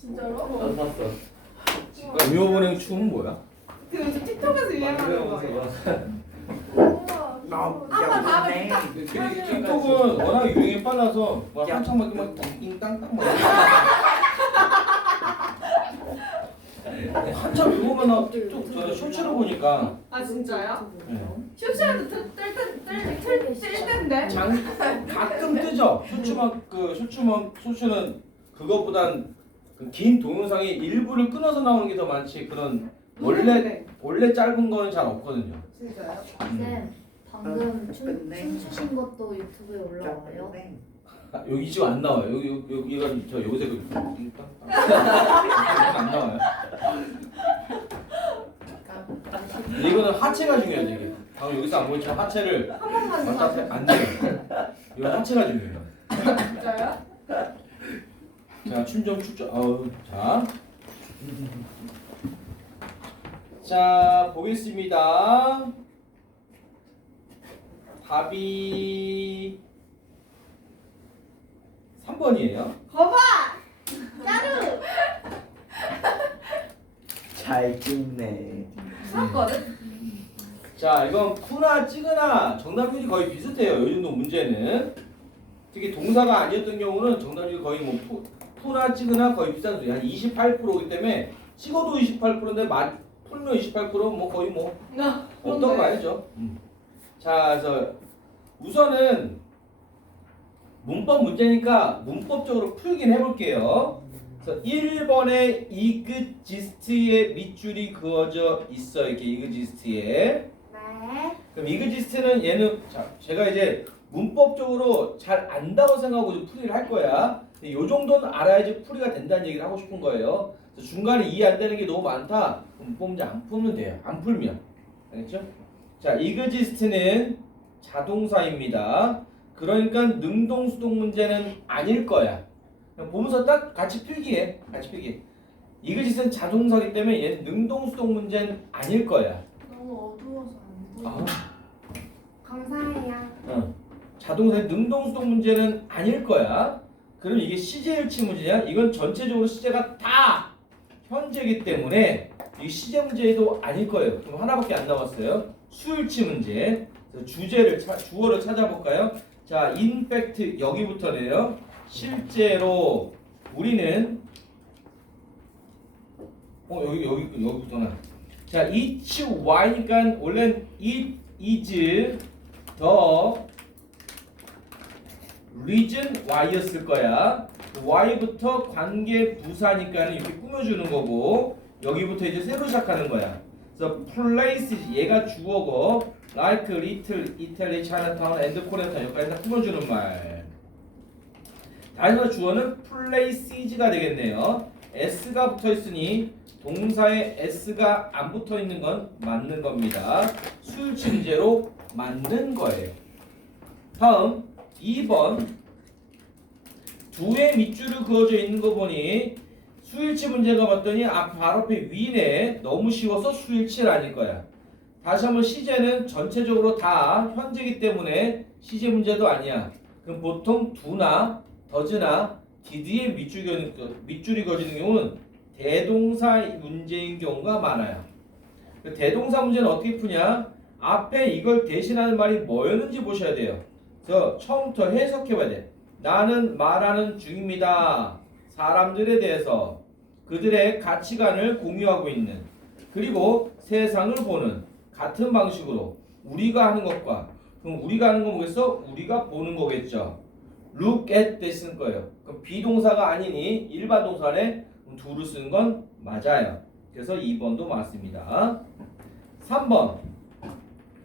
진짜로? 안 봤어. 동요은행 춤은 뭐야? 그 요즘 틱톡에서 유행하는 거예요. 나 한번 다음에 딱 틱톡은 워낙 유행이 빨라서 막 한창 막 이렇게 막 띵땅땅 막. 한참 그거만 나 틱톡 전에 쇼츠로 보니까 아 진짜요? 네. 쇼츠에도 뜰뜰뜰뜰 텐데. 장, 가끔 뜨죠. 쇼츠만 그 쇼츠만 쇼츠는 그것보단 그 긴 동영상의 일부를 끊어서 나오는 게 더 많지 그런 원래 원래 짧은 거는 잘 없거든요. 진짜요? 음. 쌤 방금 춤, 네. 춤추신 것도 유튜브에 올라와요? 아, 여기 지금 안 나와요. 여기 여기 여기 이건 저 요새 그 안 나와요. 이거는 하체가 중요하죠 이게. 방금 여기서 안 보이지만 하체를 한 번만 더. 갔다 안 돼요. 이건 하체가 중요해요. 진짜요? 자, 춤좀 추죠. 아우, 자. 자, 보겠습니다. 답이 3번이에요. 거봐! 짜루! 잘 찍네. 샀거든? 자, 이건 쿠나 찍으나 정답률이 거의 비슷해요. 요 정도 문제는. 특히 동사가 아니었던 경우는 정답률이 거의 뭐 풀나 찍으나 거의 비싼 소리 한 28%이기 때문에 찍어도 28%인데 맞 풀면 28%뭐 거의 뭐 나 없던 거 아니죠? 음. 자, 그래서 우선은 문법 문제니까 문법적으로 풀긴 해볼게요. 그래서 1번에 이그지스트의 밑줄이 그어져 있어 이렇게 이그지스트에. 네. 그럼 이그지스트는 얘는 자 제가 이제 문법적으로 잘 안다고 생각하고 좀 풀이를 할 거야. 요 정도는 알아야지 풀이가 된다는 얘기를 하고 싶은 거예요. 중간에 이해 안 되는 게 너무 많다. 그럼 문제 안 풀면 돼요. 안 풀면. 알겠죠? 자, 이그지스트는 자동사입니다. 그러니까 능동 수동 문제는 아닐 거야. 보면서 딱 같이 필기해. 같이 필기. 이그지스트는 자동사기 때문에 얘는 능동 수동 문제는 아닐 거야. 너무 어두워서 안 보여. 아, 감사해요. 어. 자동사의 능동 수동 문제는 아닐 거야. 그럼 이게 시제일 치 문제냐? 이건 전체적으로 시제가 다 현재이기 때문에 이 시제 문제도 아닐 거예요. 그럼 하나밖에 안 남았어요. 수일치 문제. 주제를 차, 주어를 찾아볼까요? 자, 인팩트 여기부터네요. 실제로 우리는 어 여기 여기 여기부터는 자, each y니까 원래는 it is the reason why였을 거야. y부터 관계 부사니까 이렇게 꾸며주는 거고 여기부터 이제 새로 시작하는 거야. 그래서 place 얘가 주어고 like little Italy, Chinatown, and Koreatown 여기까지 다 꾸며주는 말. 다시 주어는 places가 되겠네요. s가 붙어 있으니 동사에 s가 안 붙어 있는 건 맞는 겁니다. 수일침제로 맞는 거예요. 다음 2번 두의 밑줄을 그어져 있는 거 보니 수일치 문제가 봤더니 앞 바로 앞에 위네 너무 쉬워서 수일치를 아닐 거야. 다시 한번 시제는 전체적으로 다 현재이기 때문에 시제 문제도 아니야. 그럼 보통 두나 더즈나 디드의 밑줄, 밑줄이 그어지는 경우는 대동사 문제인 경우가 많아요. 그 대동사 문제는 어떻게 푸냐? 앞에 이걸 대신하는 말이 뭐였는지 보셔야 돼요. 그래서 처음부터 해석해봐야 돼. 나는 말하는 중입니다. 사람들에 대해서 그들의 가치관을 공유하고 있는 그리고 세상을 보는 같은 방식으로 우리가 하는 것과 그럼 우리가 하는 거 뭐겠어? 우리가 보는 거겠죠. Look at t 쓰는 거예요. 그럼 비동사가 아니니 일반 동사네 do를 쓰는 건 맞아요. 그래서 2번도 맞습니다. 3번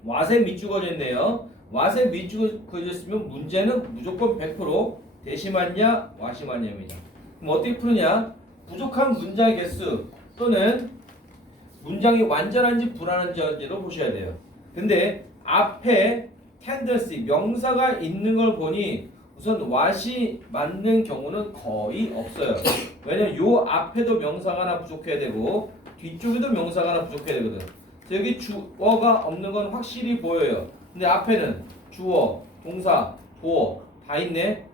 왓에 밑죽어져 있네요. 왓에 밑죽어져 있으면 문제는 무조건 100% 대시맞냐 와시맞냐입니다. 그럼 어떻게 푸느냐? 부족한 문장의 개수 또는 문장이 완전한지 불완전한지로 보셔야 돼요. 근데 앞에 tendency 명사가 있는 걸 보니 우선 what이 맞는 경우는 거의 없어요. 왜냐면 요 앞에도 명사가 하나 부족해야 되고 뒤쪽에도 명사가 하나 부족해야 되거든. 여기 주어가 없는 건 확실히 보여요. 근데 앞에는 주어, 동사, 보어 다 있네.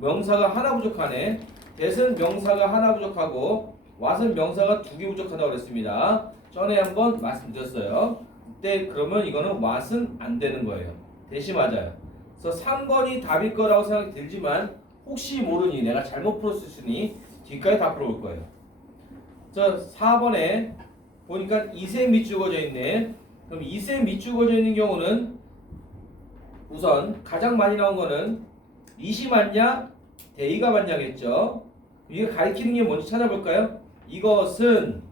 명사가 하나 부족하네. that은 명사가 하나 부족하고 what은 명사가 두 개 부족하다고 그랬습니다. 전에 한번 말씀드렸어요. 그때 그러면 이거는 what은 안 되는 거예요. 대시 맞아요. 그래서 3번이 답일 거라고 생각이 들지만 혹시 모르니 내가 잘못 풀었을 수 있으니 뒤까지 다 풀어볼 거예요. 자 4번에 보니까 이세 밑줄거져 있네. 그럼 이세 밑줄거져 있는 경우는 우선 가장 많이 나온 거는 이시 맞냐 대이가 맞냐겠죠. 이게 가리키는 게 뭔지 찾아볼까요? 이것은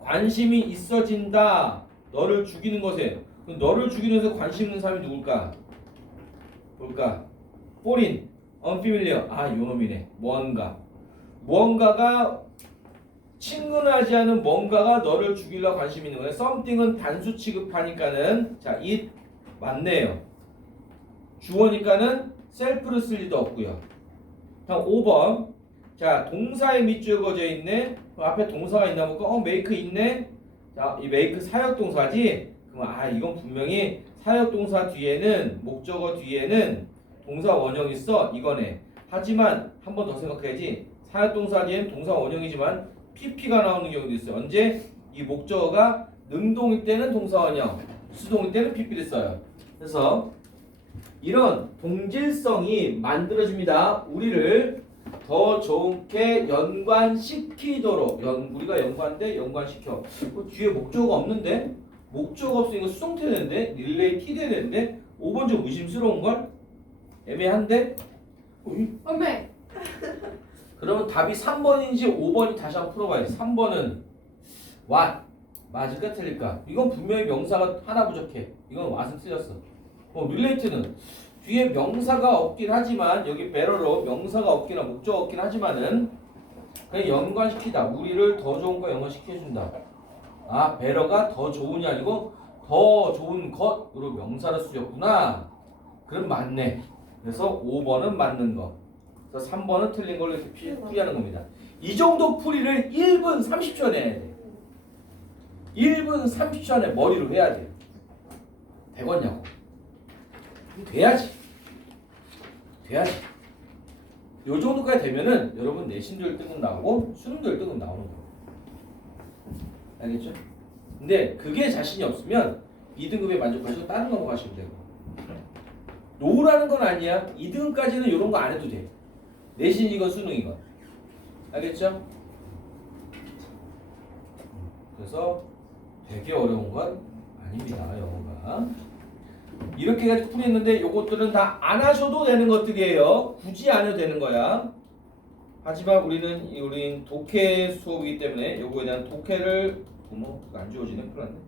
관심이 있어진다. 너를 죽이는 것에 그럼 너를 죽이는 것에 관심 있는 사람이 누굴까? 볼까? 포린, unfamiliar. 아, 요놈이네. 뭔가. 뭔가가 친근하지 않은 뭔가가 너를 죽이려 관심 있는 거예요. something은 단수 취급하니까는 자, it 맞네요. 주어니까는 셀프를 쓸 리도 없고요. 다음 5번. 자, 동사에 밑줄거져 있네. 그럼 앞에 동사가 있나 볼까? 어, make 있네. 자, 이 make 사역 동사지. 그럼 아, 이건 분명히 사역 동사 뒤에는 목적어 뒤에는 동사 원형 있어. 이거네. 하지만 한 번 더 생각해야지. 사역 동사 뒤에는 동사 원형이지만 pp가 나오는 경우도 있어요. 언제 이 목적어가 능동일 때는 동사 원형, 수동일 때는 pp를 써요. 그래서 이런 동질성이 만들어집니다. 우리를 더 좋게 연관시키도록 연, 우리가 연관돼 연관시켜. 어, 뒤에 목적어가 없는데 목적어 없으니까 수동태 되는데 릴레이 티 되는데 5번 좀 의심스러운 걸 애매한데 어이? 엄매. 그러면 답이 3번인지 5번이 다시 한번 풀어봐야지. 3번은 what 맞을까 틀릴까? 이건 분명히 명사가 하나 부족해. 이건 what은 틀렸어. 어, relate는 뒤에 명사가 없긴 하지만 여기 배러로 명사가 하 목적 없긴 하지만은 그냥 연관시키다. 우리를 더 좋은 거 연관시켜준다. 아 배러가 더 좋은이 아니고 더 좋은 것으로 명사를 쓰였구나. 그럼 맞네. 그래서 5번은 맞는 거. 그래서 3번은 틀린 걸로 이렇게 피, 피하는 겁니다. 이 정도 풀이를 1분 30초 안에 해야 돼. 1분 30초 안에 머리로 해야 돼. 되겠냐고. 돼야지. 돼야지. 요 정도까지 되면은 여러분 내신도 1등급 나오고 수능도 1등급 나오는 거예요. 알겠죠? 근데 그게 자신이 없으면 2등급에 만족하시고 다른 거 가시면 되고. 노라는 건 아니야. 2등급까지는 이런 거 안 해도 돼. 내신이건 수능이건. 알겠죠? 그래서 되게 어려운 건 아닙니다. 영어가. 이렇게까지 풀이했는데 요것들은 다 안 하셔도 되는 것들이에요. 굳이 안 해도 되는 거야. 하지만 우리는 이- 우린 독해 수업이기 때문에 요거에 대한 독해를 어머 안 지워지네. 큰일 났네.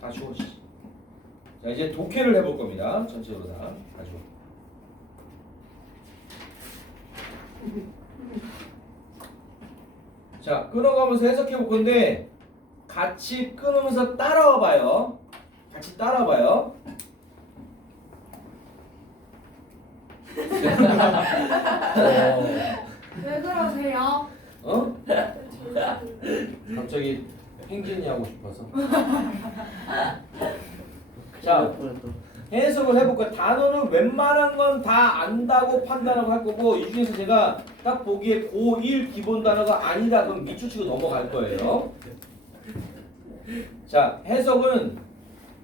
다 지워지 자 이제 독해를 해볼 겁니다. 전체적으로 다. 가지고 자 끊어가면서 해석해 볼 건데 같이 끊으면서 따라와 봐요 같이 따라와 봐요. 왜 그러세요? 어? 갑자기 행진이 하고 싶어서? 자 해석을 해볼까? 단어는 웬만한 건 다 안다고 판단하고 할 거고 이 중에서 제가 딱 보기에 고1 기본 단어가 아니다. 그럼 밑줄 치고 넘어갈 거예요. 자 해석은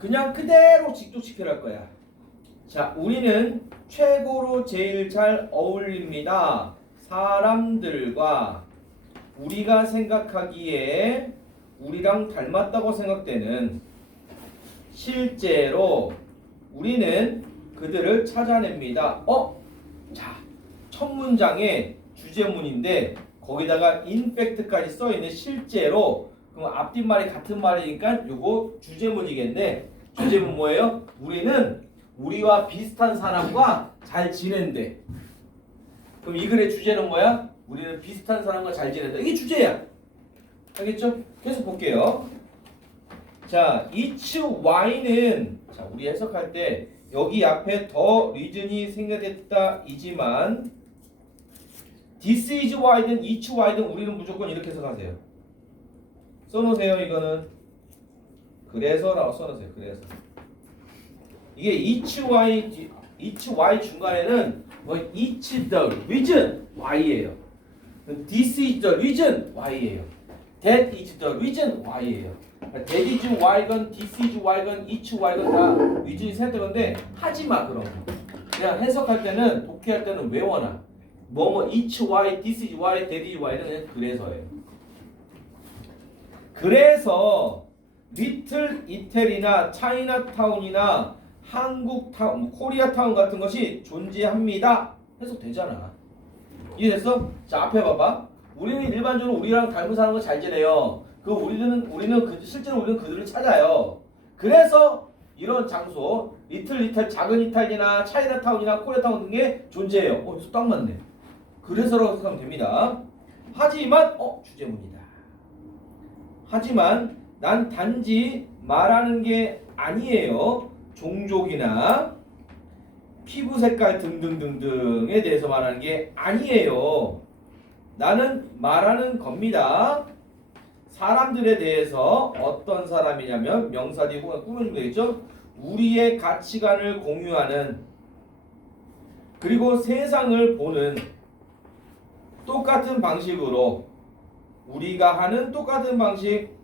그냥 그대로 직독시켜할 거야 자 우리는 최고로 제일 잘 어울립니다 사람들과 우리가 생각하기에 우리랑 닮았다고 생각되는 실제로 우리는 그들을 찾아냅니다. 어? 자, 첫 문장에 주제문인데 거기다가 인팩트까지 써 있는 실제로 그럼 앞뒷말이 같은 말이니까 요거 주제문이겠네. 주제문 뭐예요? 우리는 우리와 비슷한 사람과 잘 지낸대. 그럼 이 글의 주제는 뭐야? 우리는 비슷한 사람과 잘 지낸다. 이게 주제야. 알겠죠? 계속 볼게요. 자, each y는 자, 우리 해석할 때 여기 앞에 더 리즌이 생략됐다 이지만 this is y든 each y든 우리는 무조건 이렇게 해석하세요. 써놓으세요. 이거는 그래서라고 써놓으세요. 그래서 이게 each y each y 중간에는 뭐 each the reason why예요. This is the reason why예요. That is the reason why예요. That is why건 this is why건 each why건 다 reason이 생각되는데 하지 마 그런 거. 그냥 해석할 때는 독해할 때는 외워놔. 뭐뭐 each why, this is why, that is 그냥 그래서예요. 그래서 리틀 이태리나 차이나타운이나 한국타운, 코리아타운 같은 것이 존재합니다. 해석되잖아. 이해됐어? 자 앞에 봐봐. 우리는 일반적으로 우리랑 닮은 사람과 잘 지내요. 그 우리는 우리는 그 실제로 우리는 그들을 찾아요. 그래서 이런 장소 리틀 리틀 작은 이탈리나 차이나타운이나 코리아타운 등에 존재해요. 어, 딱 맞네. 그래서라고 생각하면 됩니다. 하지만 어 주제문이다. 하지만 난 단지 말하는 게 아니에요. 종족이나 피부 색깔 등등등등에 대해서 말하는 게 아니에요. 나는 말하는 겁니다. 사람들에 대해서 어떤 사람이냐면 명사 뒤에 꾸며주면 되겠죠? 우리의 가치관을 공유하는 그리고 세상을 보는 똑같은 방식으로 우리가 하는 똑같은 방식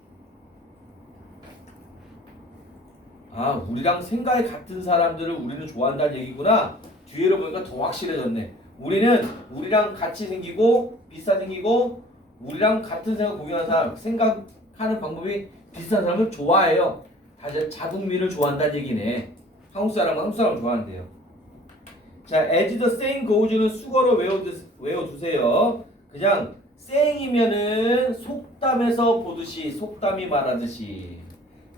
아 우리랑 생각이 같은 사람들을 우리는 좋아한다는 얘기구나. 뒤에로 보니까 더 확실해졌네. 우리는 우리랑 같이 생기고 비슷하게 생기고 우리랑 같은 생각 공유하는 사람 생각하는 방법이 비슷한 사람을 좋아해요. 다시 자국민을 좋아한다는 얘기네. 한국 사람은 한국 사람을 좋아한대요. 자 as the saying goes는 수거로 외워두, 외워두세요. 그냥 saying이면은 속담에서 보듯이 속담이 말하듯이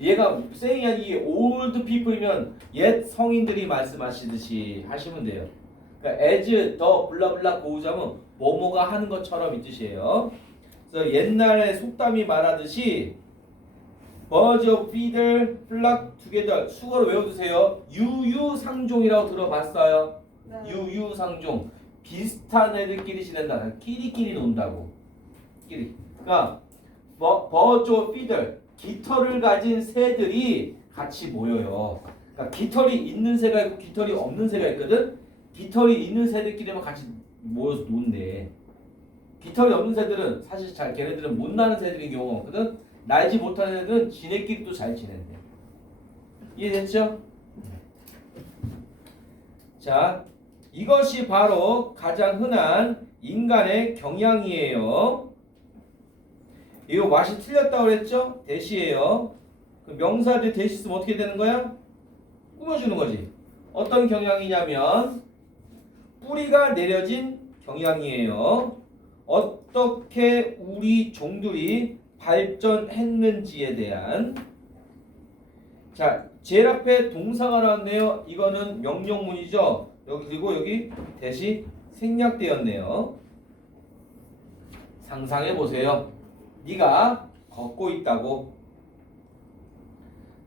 얘가 saying이 아니 이게 old people이면 옛 성인들이 말씀하시듯이 하시면 돼요. 그러니까 as the 블라블라 하면 뭐뭐가 하는 것처럼 이 뜻이에요. 그래서 옛날에 속담이 말하듯이 birds of feather flock together 수거로 외워두세요. 유유상종이라고 들어봤어요? 네. 유유상종 비슷한 애들끼리 지낸다. 끼리끼리 논다고. 끼리. 그러니까 버저 피들 깃털을 가진 새들이 같이 모여요. 그러니까 깃털이 있는 새가 있고 깃털이 없는 새가 있거든. 깃털이 있는 새들끼리만 같이 모여서 논대. 깃털이 없는 새들은 사실 잘 걔네들은 못 나는 새들인 경우가 많거든. 날지 못하는 애들은 지네끼리 또잘 지낸대. 이해됐죠? 자, 이것이 바로 가장 흔한 인간의 경향이에요. 이거 맛이 틀렸다고 그랬죠? 대시예요. 그 명사들 대시 쓰면 어떻게 되는 거야? 꾸며주는 거지. 어떤 경향이냐면 뿌리가 내려진 경향이에요. 어떻게 우리 종들이 발전했는지에 대한 자, 제일 앞에 동사가 나왔네요. 이거는 명령문이죠. 여기 그리고 여기 대시 생략되었네요. 상상해 보세요. 네가 걷고 있다고.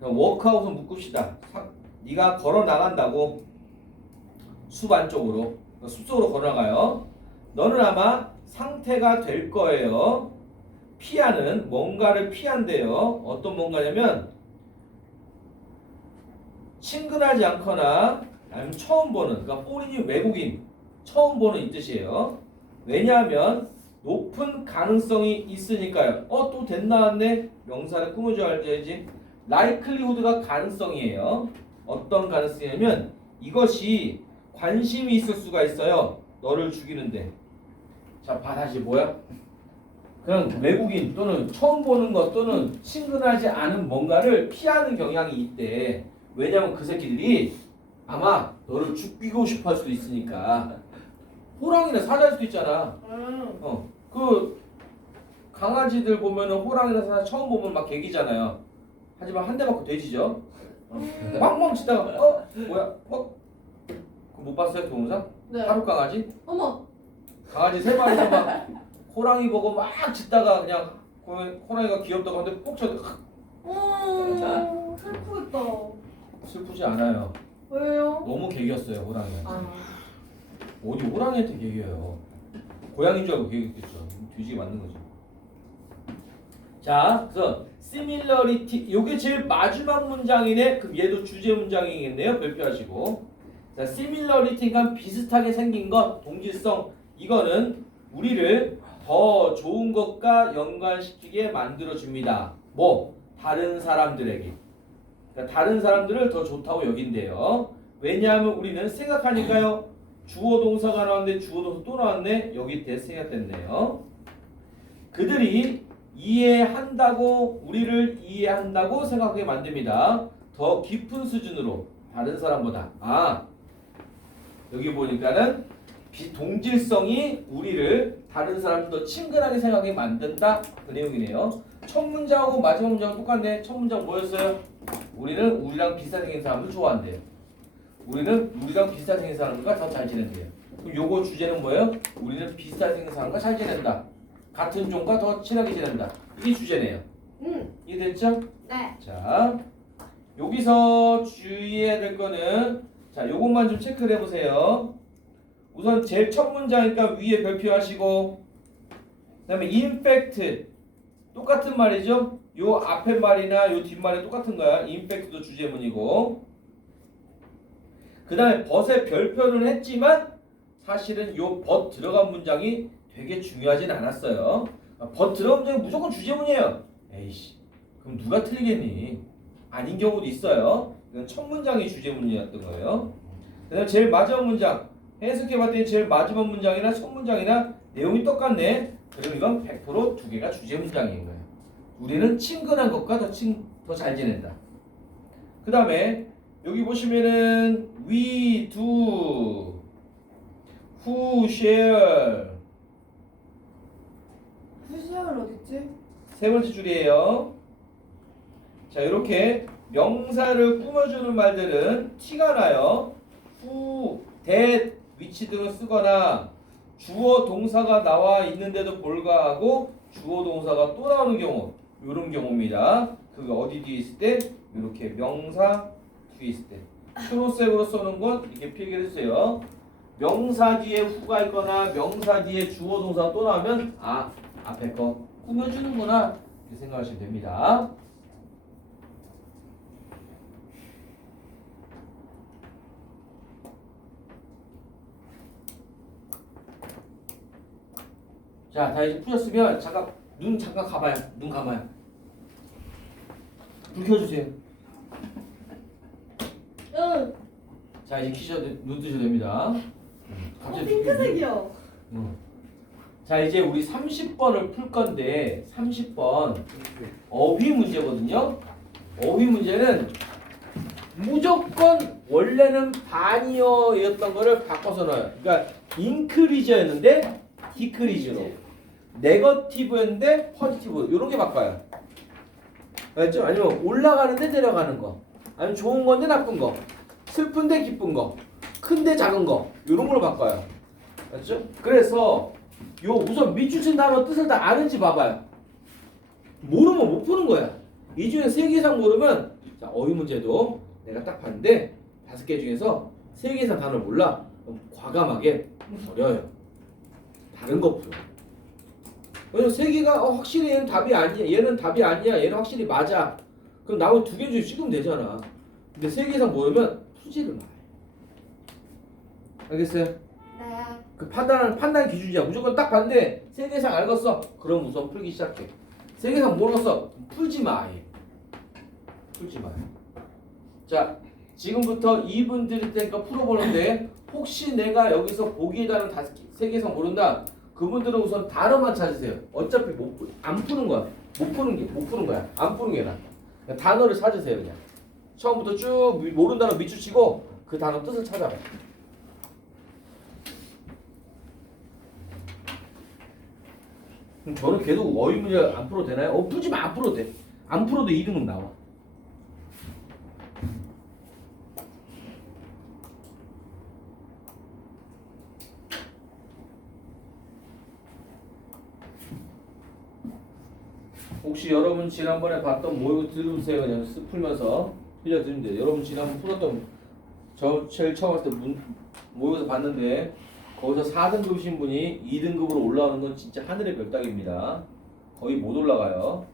워크아웃은 묶읍시다. 사- 네가 걸어 나간다고. 숲 안쪽으로 숲 속으로 걸어 나가요. 너는 아마 상태가 될 거예요. 피하는 뭔가를 피한대요. 어떤 뭔가냐면 친근하지 않거나 아니면 처음 보는 그러니까 포린이 외국인 처음 보는 이 뜻이에요. 왜냐하면 높은 가능성이 있으니까요. 어 또 됐나 왔네 명사를 꾸며줘야지. likelihood가 가능성이에요. 어떤 가능성이냐면 이것이 관심이 있을 수가 있어요. 너를 죽이는데. 자, 봐 다시 뭐야? 그냥 외국인 또는 처음 보는 것 또는 친근하지 않은 뭔가를 피하는 경향이 있대. 왜냐면 그 새끼들이 아마 너를 죽이고 싶어 할 수도 있으니까. 호랑이나 사자일 수도 있잖아. 음. 어, 그 강아지들 보면은 호랑이나 사자 처음 보면 막 개기잖아요. 하지만 한 대 맞고 돼지죠. 음. 멍멍 치다가 어 뭐야? 어? 그못 봤어요 동영상? 네. 하루 강아지? 어머. 강아지 세 마리가 막 호랑이 보고 막 짖다가 그냥 호- 호랑이가 귀엽다고 하는데 꼭 쳐. 어. 슬프겠다. 슬프지 않아요. 왜요? 너무 개겼어요 호랑이. 아. 어디 호랑이한테 개겨요. 고양이인 줄 알고 개겼겠죠. 뒤지게 맞는 거죠. 자, 그래서 similarity 요게 제일 마지막 문장이네. 그럼 얘도 주제 문장이겠네요. 별표하시고. 자, similarity가 비슷하게 생긴 것, 동질성 이거는 우리를 더 좋은 것과 연관시키게 만들어 줍니다. 뭐 다른 사람들에게. 그러니까 다른 사람들을 더 좋다고 여긴대요. 왜냐하면 우리는 생각하니까요. 주어 동사가 나왔는데 주어 동사 또 나왔네. 여기 대 생략됐네요. 그들이 이해한다고 우리를 이해한다고 생각하게 만듭니다. 더 깊은 수준으로 다른 사람보다 아 여기 보니까는 비동질성이 우리를 다른 사람도 친근하게 생각하게 만든다 그 내용이네요. 첫 문장하고 마지막 문장은 똑같네. 첫 문장 뭐였어요? 우리는 우리랑 생긴 사람을 좋아한대요. 우리는 우리랑 생긴 사람과 더 잘 지낸대요. 그럼 요거 주제는 뭐예요? 우리는 생긴 사람과 잘 지낸다. 같은 종과 더 친하게 지낸다. 이게 주제네요. 응. 이해됐죠? 네. 자, 여기서 주의해야 될 거는 자, 요것만 좀 체크를 해보세요. 우선 제일 첫 문장이니까 위에 별표하시고 그다음에 인팩트 똑같은 말이죠. 요 앞에 말이나 요 뒷말이 똑같은 거야. 인팩트도 주제문이고 그 다음에 벗에 별표는 했지만 사실은 요 벗 들어간 문장이 되게 중요하진 않았어요. 들어간 문장이 무조건 주제문이에요. 에이씨, 그럼 누가 틀리겠니? 아닌 경우도 있어요. 이건 첫 문장이 주제문이었던 거예요. 그다음 제일 마지막 문장 해석해봤더니 제일 마지막 문장이나 첫 문장이나 내용이 똑같네. 그럼 이건 100%두 개가 주제 문장인 거예요. 우리는 친근한 것과 더 친 더 잘 지낸다. 그 다음에 여기 보시면은 we do, who share 후시알 어딨지? 세 번째 줄이에요. 자, 이렇게 명사를 꾸며주는 말들은 티가 나요. who, that, which 등을 쓰거나 주어 동사가 나와 있는데도 불구하고 주어 동사가 또 나오는 경우 이런 경우입니다. 그게 어디 뒤에 있을 때 이렇게 명사 뒤에 있을 때 초록색으로 써는 건 이렇게 필기를 해주세요. 명사 뒤에 후가 있거나 명사 뒤에 주어 동사가 또 나오면 아 앞에 거 꾸며주는구나 이렇게 생각하시면 됩니다. 자, 다 이제 푸셨으면 잠깐 눈 잠깐 감아요. 눈 감아요. 불 켜주세요. 응. 자, 이제 키셔도 눈 뜨셔도 됩니다. 어, 갑자기 핑크색이요. 응. 자, 이제 우리 30번을 풀 건데 30번 어휘 문제거든요. 어휘 문제는 무조건 원래는 반이어였던 거를 바꿔서 넣어요. 그러니까 인크리저였는데 디크리즈로. 네거티브였는데 퍼지티브. 이런 게 바꿔요. 알죠? 아니면 올라가는데 내려가는 거. 아니면 좋은 건데 나쁜 거. 슬픈데 기쁜 거. 큰데 작은 거. 이런 걸로 바꿔요. 알죠? 그래서 요 우선 밑줄친 단어 뜻을 다 아는지 봐봐요. 모르면 못 푸는 거야. 이 중에 세 개 이상 모르면 자 어휘 문제도 내가 딱 봤는데 다섯 개 중에서 세 개 이상 단어 몰라. 그럼 과감하게 버려요. 다른 거 풀어. 왜냐면 세 개가 어, 확실히 얘는 답이 아니야. 얘는 답이 아니야. 얘는 확실히 맞아. 그럼 나머지 두 개 중에 찍으면 되잖아. 근데 세 개 이상 모르면 풀지를 마. 알겠어요? 네. 그 판단은 판단 기준이야. 무조건 딱 봤는데 세개 이상 알겠어. 그럼 우선 풀기 시작해. 세개 이상 모르겠어. 풀지 마. 풀지 마. 자, 지금부터 2분 드릴 테니까 풀어보는데 혹시 내가 여기서 보기에 달한 다섯 개, 세개 이상 모른다. 그분들은 우선 단어만 찾으세요. 어차피 못 푸, 안 푸는 거야. 못 푸는 게 못 푸는 거야. 안 푸는 게 나. 단어를 찾으세요 그냥. 처음부터 쭉 미- 모르는 단어 밑줄 치고 그 단어 뜻을 찾아봐. 저는 계속 어휘 문제 안 풀어도 되나요? 어 풀지 마, 안 풀어도 돼. 안 풀어도 2등은 나와. 혹시 여러분 지난번에 봤던 모의고 들으세요 그냥 쓱 풀면서 흘려드리면 돼요. 여러분 지난번 풀었던 저 제일 처음 왔을 때 문, 모의고사 봤는데 거기서 4등급이신 분이 2등급으로 올라오는 건 진짜 하늘의 별따기입니다. 거의 못 올라가요.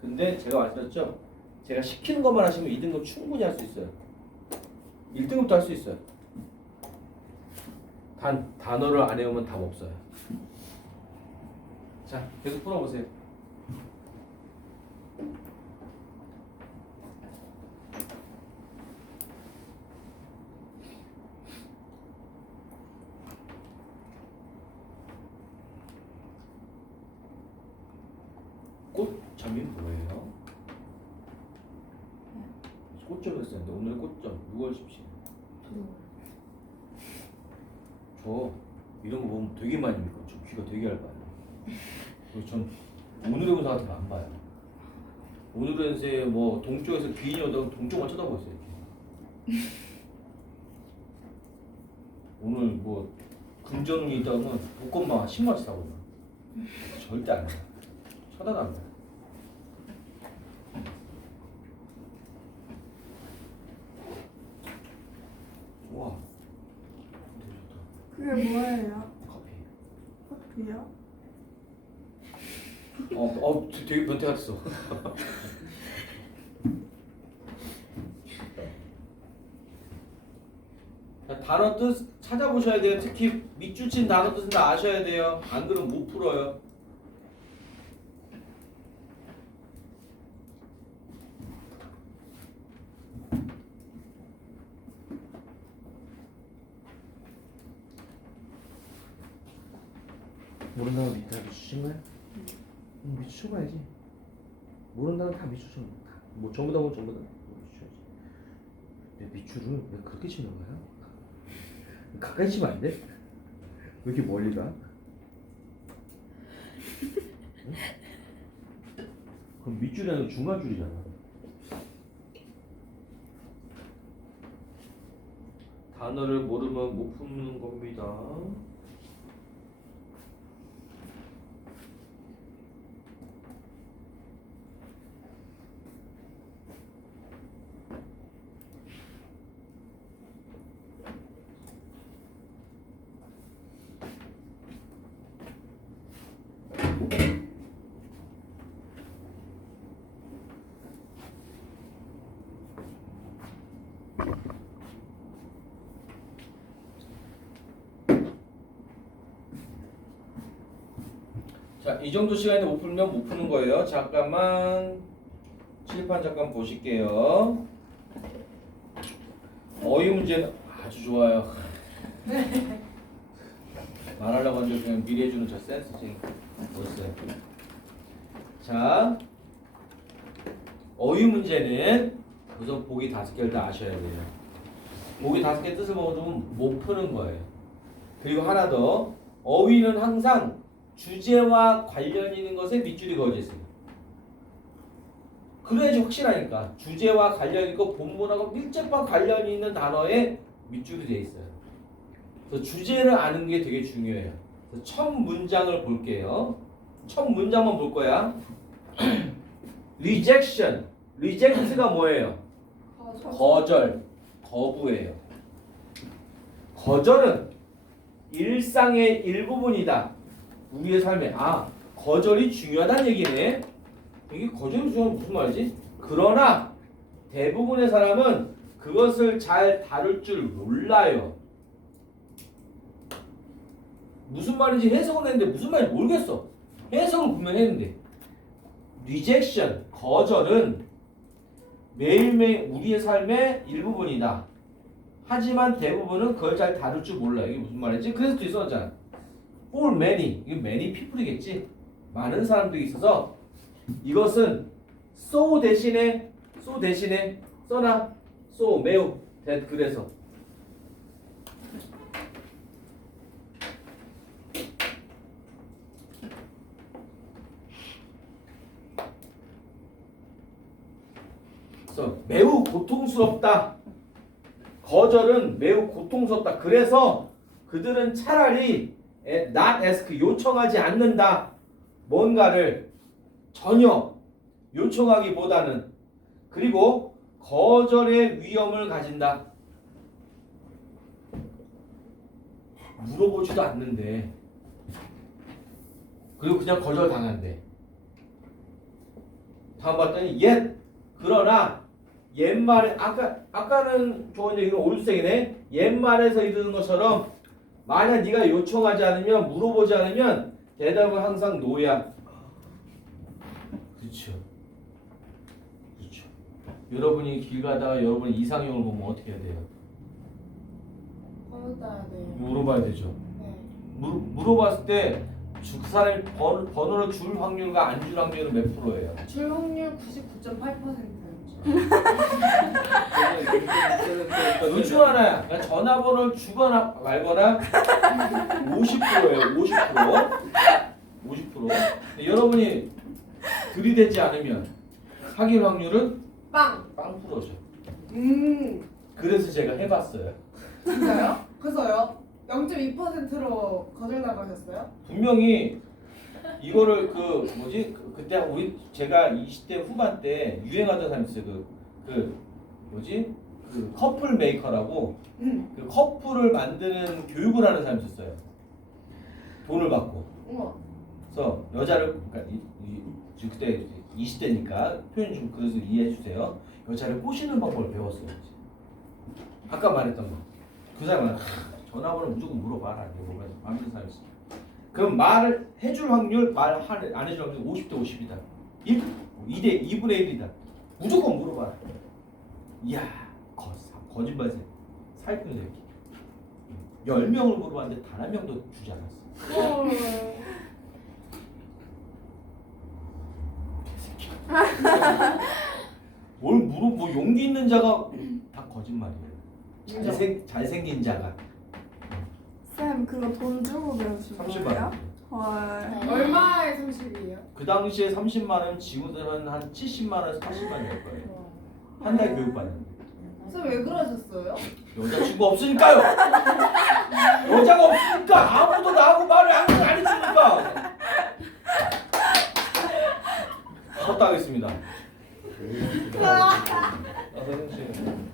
근데 제가 말씀드렸죠? 제가 시키는 것만 하시면 2등급 충분히 할 수 있어요. 1등급도 할 수 있어요. 단 단어를 안 외우면 답 없어요. 자, 계속 풀어보세요. 꽃점이 뭐예요? 꽃점이었었는데 오늘 꽃점 6월 17일. 저 이런 거 보면 되게 많이 믿고 저 귀가 되게 얇아요. 그래서 전 오늘의 운사 같은 거 안 봐요. 오늘의 운세 뭐 동쪽에서 귀인이 오다가 동쪽만 쳐다보고 있어요. 이렇게. 오늘 뭐 금전운이 있다면 복권만 10만원씩 사고? 절대 안 해요. 쳐다도 안 봐요. 와, 되게 좋다. 그게 뭐예요? 커피. 커피요? 어, 어, 되게 변태 같았어. 자, 단어 뜻 찾아보셔야 돼요. 특히 밑줄 친 단어 뜻은 다 아셔야 돼요. 안 그러면 못 풀어요. 모른다고 밑에 미주신 거야? 응, 미주 쳐봐야지. 모른다면 다. 다. 뭐 전부 다 보면 전부 다 미주 쳐야지. 내 미주를 왜 그렇게 치는 거야? 가까이 치면 안 돼? 왜 이렇게 멀리 가? 응? 그럼 밑줄이 아니라 중간줄이잖아. 단어를 모르면 못 푸는 겁니다. 자, 이 정도 시간에 못 풀면 못 푸는 거예요. 잠깐만 칠판 잠깐 보실게요. 어휘 문제는 아주 좋아요. 말하려고 하는데 그냥 미리 해주는 저 센스쟁이 보였어요. 자, 어휘 문제는 우선 보기 다섯 개를 다 아셔야 돼요. 보기 다섯 개 뜻을 모르면 못 푸는 거예요. 그리고 하나 더, 어휘는 항상 주제와 관련 있는 것에 밑줄이 그어져 있어요. 그래야지 확실하니까 주제와 관련 있고 본문하고 밀접한 관련이 있는 단어에 밑줄이 돼 있어요. 그래서 주제를 아는 게 되게 중요해요. 첫 문장을 볼게요. 첫 문장만 볼 거야. rejection. reject가 뭐예요? 거절, 거부예요. 거절은 일상의 일부분이다. 우리의 삶에 아 거절이 중요하다는 얘기네. 이게 거절이 중요한 무슨 말이지? 그러나 대부분의 사람은 그것을 잘 다룰 줄 몰라요. 무슨 말인지 해석은 했는데 무슨 말인지 모르겠어. 해석은 분명히 했는데 rejection 거절은 매일매일 우리의 삶의 일부분이다. 하지만 대부분은 그걸 잘 다룰 줄 몰라요. 이게 무슨 말인지 그래서 뒤에 써놨잖아. For many 이게 many people이겠지? 많은 사람들이 있어서 이것은 so 대신에 so 대신에 써나 so 매우 that 그래서. 그래서 매우 고통스럽다. 거절은 매우 고통스럽다. 그래서 그들은 차라리 에, not ask 요청하지 않는다. 뭔가를 전혀 요청하기보다는 그리고 거절의 위험을 가진다. 물어보지도 않는데 그리고 그냥 거절 당한대. 다음 봤더니 옛 그러나 옛말에 아까 아까는 좋은 얘기는 올생이네 옛말에서 이르는 것처럼 만약 네가 요청하지 않으면 물어보지 않으면 대답은 항상 노야. 그렇죠. 그렇죠. 여러분이 길 가다가 여러분 이상형을 보면 어떻게 해야 돼요? 따야 돼요. 물어봐야 되죠. 네. 물, 물어봤을 때 주- 그 사람이 번, 번호를 줄 확률과 안 줄 확률은 몇 프로예요? 줄 확률 99.8% 요. 둘중 하나야. 그러니까 전화번호를 주거나 말거나 50%예요. 50%. 50%. 근데 여러분이 들이대지 않으면 확인 확률은 빵. 빵 프로죠. 음. 그래서 제가 해봤어요. 진짜요? 그래서요? 0.2%로 거절당하셨어요? 분명히 이거를 그 뭐지 그, 그때 우리 제가 20대 후반 때 유행하던 사람 있어요. 그, 그 뭐지 그 커플 메이커라고 음. 그 커플을 만드는 교육을 하는 사람이 있었어요. 돈을 받고. 우와. 그래서 여자를 그러니까 이, 이, 지금 그때 20대니까 표현 좀 그래서 이해해 주세요. 여자를 꼬시는 방법을 배웠어요. 아까 말했던 거. 그 사람은 하, 전화번호 무조건 물어봐라. 이거 뭐가 마음에 사람 있어. 그럼 말을 해줄 확률, 말 안 해줄 확률 50대 50이다. 1, 2대 2분의 1이다. 무조건 물어봐라. 이야, 거, 거짓말이지. 살균 새끼. 10명을 물어봤는데 단 한 명도 주지 않았어. 뭘 물어 뭐 용기 있는 자가 다 거짓말이에요. 잘생 잘생긴 자가 쌤 그거 돈 주고 배우신 30만 거예요? 원. 헐. 얼마에 30이에요? 그 당시에 30만 원 지금은 한 70만 원에서 80만 원일 거예요. 한 달 교육 받는데 선생님 왜 그러셨어요? 여자친구 없으니까요. 여자가 없으니까 아무도 나하고 말을 안, 안 해주니까. 컸다 하겠습니다. 아, 선생님